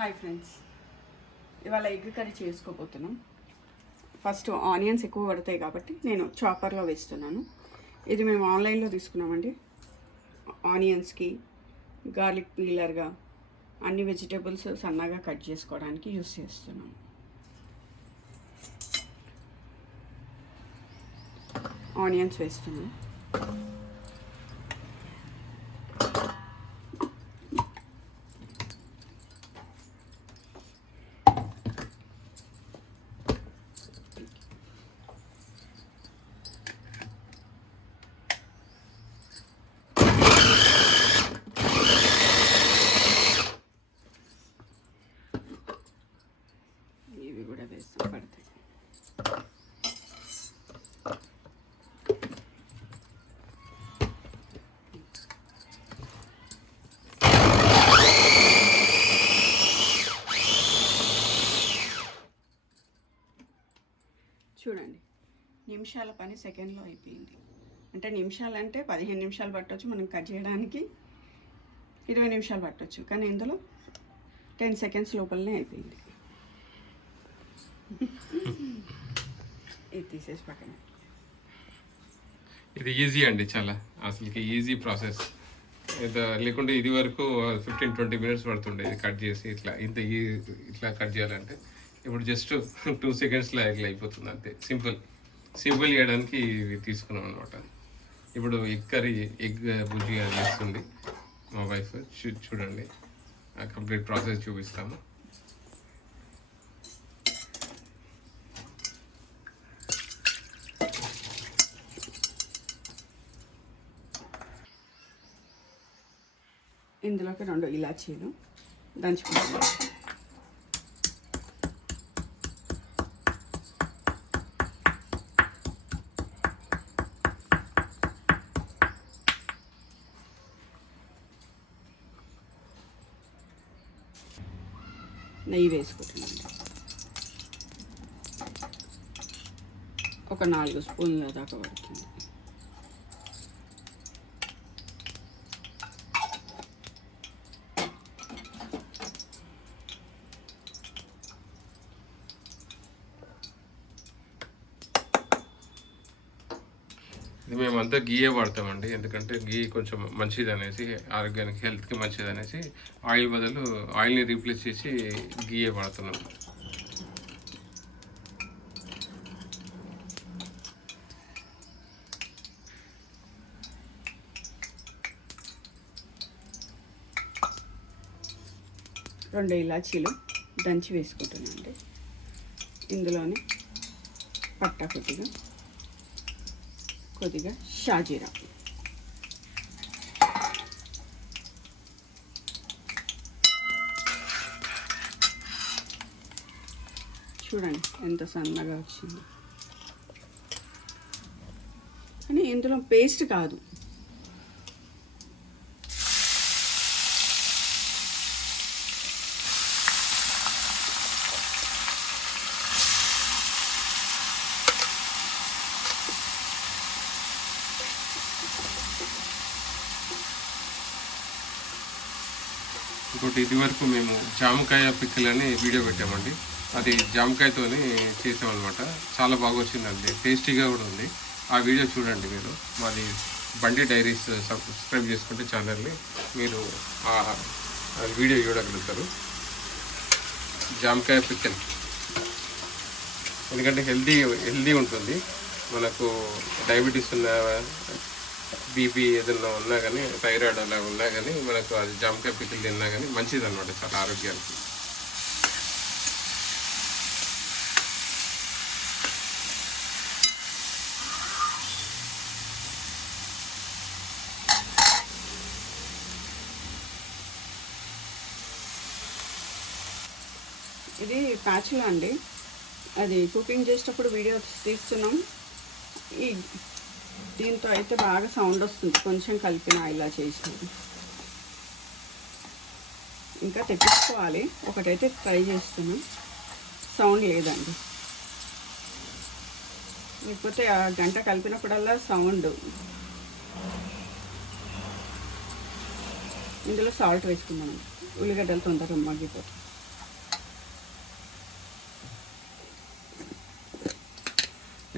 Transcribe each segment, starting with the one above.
Hi friends, ఇవాళ egg curry చేసుకోబోతున్నాం. First onions ఎక్కువ పడతాయి కాబట్టి నేను చాపర్లో వేస్తున్నాను. ఇది మేము ఆన్లైన్లో తీసుకున్నామండి. ఆనియన్స్కి గార్లిక్ పీలర్గా అన్ని వెజిటేబుల్స్ సన్నగా కట్ చేసుకోవడానికి యూస్ చేస్తున్నాను. ఆనియన్స్ వేస్తున్నాను. ఇవి కూడా వేస్తాం పడతాయి. చూడండి, నిమిషాల పని సెకండ్లో అయిపోయింది. అంటే నిమిషాలంటే 15 నిమిషాలు పట్టవచ్చు మనం కట్ చేయడానికి, 20 నిమిషాలు పట్టవచ్చు, కానీ ఇందులో 10 సెకండ్స్ లోపలనే అయిపోయింది. ఇది తీసేసి పక్కన. ఇది ఈజీ అండి, చాలా అసలుకి ఈజీ ప్రాసెస్. లేకుంటే ఇది వరకు 15-20 మినిట్స్ పడుతుండే ఇది కట్ చేసి ఇట్లా కట్ చేయాలంటే. ఇప్పుడు జస్ట్ 2 సెకండ్స్లో ఇట్లా అయిపోతుంది అంతే. సింపుల్ చేయడానికి ఇవి తీసుకున్నాం అనమాట. ఇప్పుడు ఎగ్ బుజ్జిగా చేస్తుంది మా వైఫ్. చూడండి, కంప్లీట్ ప్రాసెస్ చూపిస్తాము. ఇందులోకి 2 ఇలాచీలు దంచుకుంటాం. నెయ్యి వేసుకుంటున్నాను. ఒక 4 స్పూన్ల దాకా పడుతుంది. ఇది మేమంతా గీయే వాడతామండి, ఎందుకంటే గీ కొంచెం మంచిది అనేసి, ఆరోగ్యానికి హెల్త్కి మంచిది అనేసి ఆయిల్ బదులు ఆయిల్ని రీప్లేస్ చేసి గీయే వాడుతున్నాం. రెండు ఇలాచీలు దంచి వేసుకుంటున్నాను అండి. ఇందులోనే పట్టా కొద్దిగా షాజీరా, చూడండి ఎంత సన్నగా వచ్చింది. కానీ ఇందులో పేస్ట్ కాదు, ఇంకోటి ఇది వరకు మేము జామకాయ పిక్కల్ అని వీడియో పెట్టామండి. అది జామకాయతోని చేసామన్నమాట. చాలా బాగా వచ్చిందండి, టేస్టీగా కూడా ఉంది. ఆ వీడియో చూడండి మీరు. మాది బండి డైరీస్ సబ్స్క్రైబ్ చేసుకుంటే ఛానల్ని మీరు ఆ వీడియో చూడగలుగుతారు. జామకాయ పిక్కల్ ఎందుకంటే హెల్దీ ఉంటుంది. మనకు డయాబెటీస్ ఉన్న, బీపీ ఏదైనా ఉన్నా కానీ, థైరాయిడ్ అలా ఉన్నా కానీ మనకు అది జామకాయ పిక్కలు తిన్నా కానీ మంచిది అనమాట, చాలా ఆరోగ్యానికి. ఇది ప్యాచ్లో అండి, అది కుకింగ్ చేసేటప్పుడు వీడియో తీస్తున్నాం. దీంతో అయితే బాగా సౌండ్ వస్తుంది, కొంచెం కలిపిన ఇలా చేసినది. ఇంకా తెప్పించుకోవాలి, ఒకటైతే ట్రై చేస్తున్నాం, సౌండ్ లేదండి. లేకపోతే ఆ గంట కలిపినప్పుడల్లా సౌండ్. ఇందులో సాల్ట్ వేసుకున్నాను, ఉల్లిగడ్డలు తొందరగా మగ్గిపోతాయి.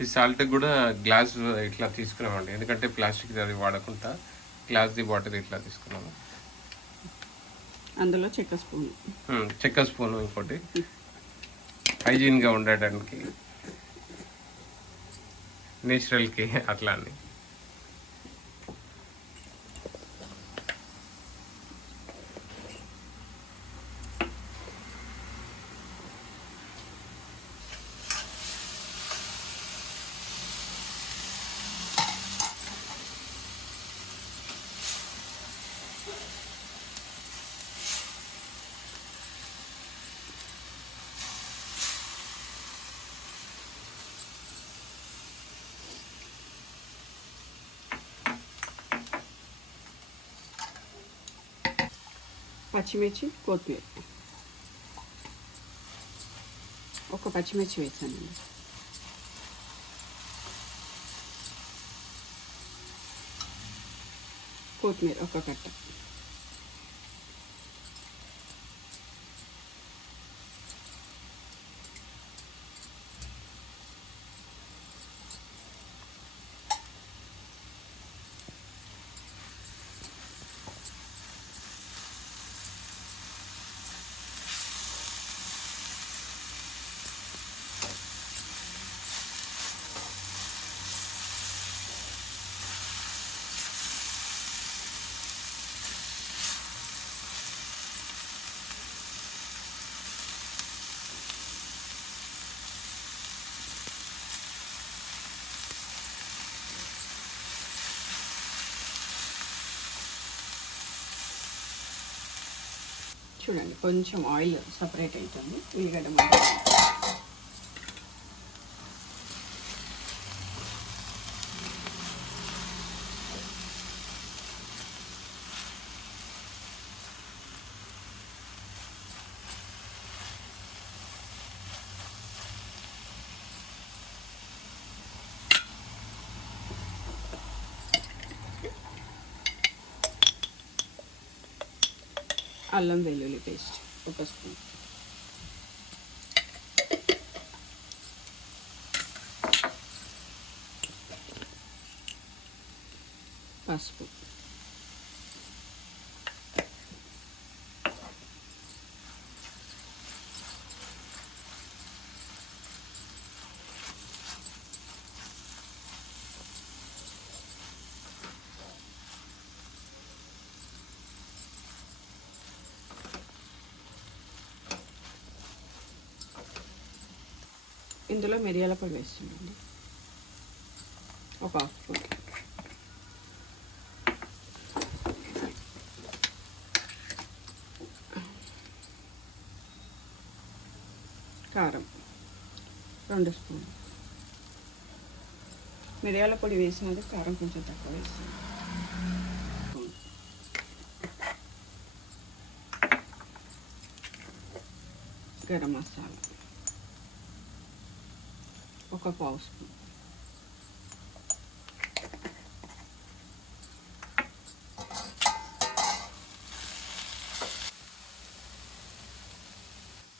ఈ సాల్ట్ కూడా గ్లాస్ ఇట్లా తీసుకున్నామండి, ఎందుకంటే ప్లాస్టిక్ అది వాడకుండా గ్లాస్ది బాటిల్ ఇట్లా తీసుకున్నాము. అందులో చెక్క స్పూన్, చెక్క స్పూను ఇంకోటి హైజీన్గా ఉండడానికి, నేచురల్కి అట్లా అని. పచ్చిమిర్చి, కొత్తిమీర, ఒక పచ్చిమిర్చి వేసానండి. కొత్తిమీర ఒక కట్ట, చూడండి కొంచెం ఆయిల్ సపరేట్ అవుతుంది. ఉల్లిగడ్డ ముక్కలు, అల్లం వెల్లుల్లి పేస్ట్ ఒక స్పూన్, పసుపు, ఇందులో మిరియాల పొడి వేస్తుందండి ఒక హాఫ్ స్పూన్, కారం 2 స్పూన్లు. మిరియాల పొడి వేసినది కారం కొంచెం తక్కువ వేస్తుంది. గరం మసాలా ఒక పావు స్పూన్,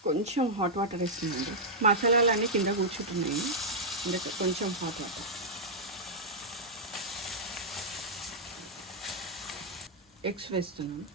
కొంచెం హాట్ వాటర్ వేస్తున్నాండి. మసాలాలన్నీ కింద కూర్చుంటున్నాయి, ఇంకా కొంచెం హాట్ వాటర్. ఎగ్స్ వేస్తున్నాను.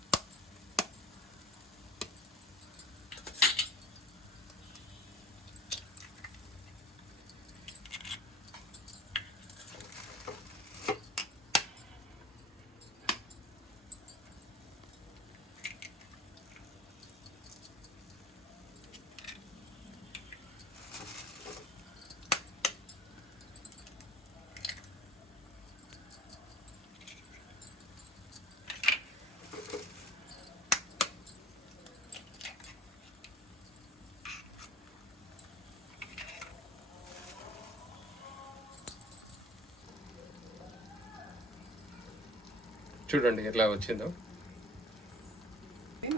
చూడండి ఎట్లా వచ్చిందో.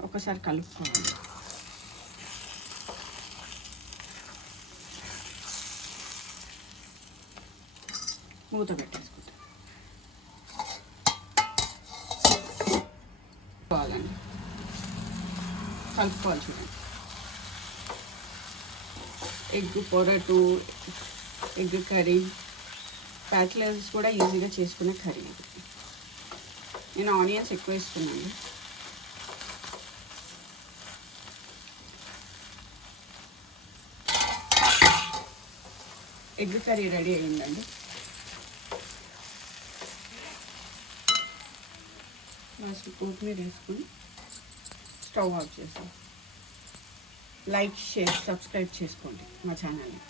ఒకసారి కలుపుకోవాలి. మూత పెట్టేసుకుంటాం. కలుపుకోవాలి చూడండి. ఎగ్ పొరటు ఎగ్ కర్రీ, బ్యాచిలర్స్ కూడా ఈజీగా చేసుకునే కర్రీ ఇది. నేను ఆనియన్స్ ఎక్కువ వేసుకున్నాను. ఎగ్ కర్రీ రెడీ అయ్యిందండి. లాస్ట్ కొత్తిమీర వేసుకొని స్టవ్ ఆఫ్ చేసాం. లైక్, షేర్, సబ్స్క్రైబ్ చేసుకోండి మా ఛానల్ని.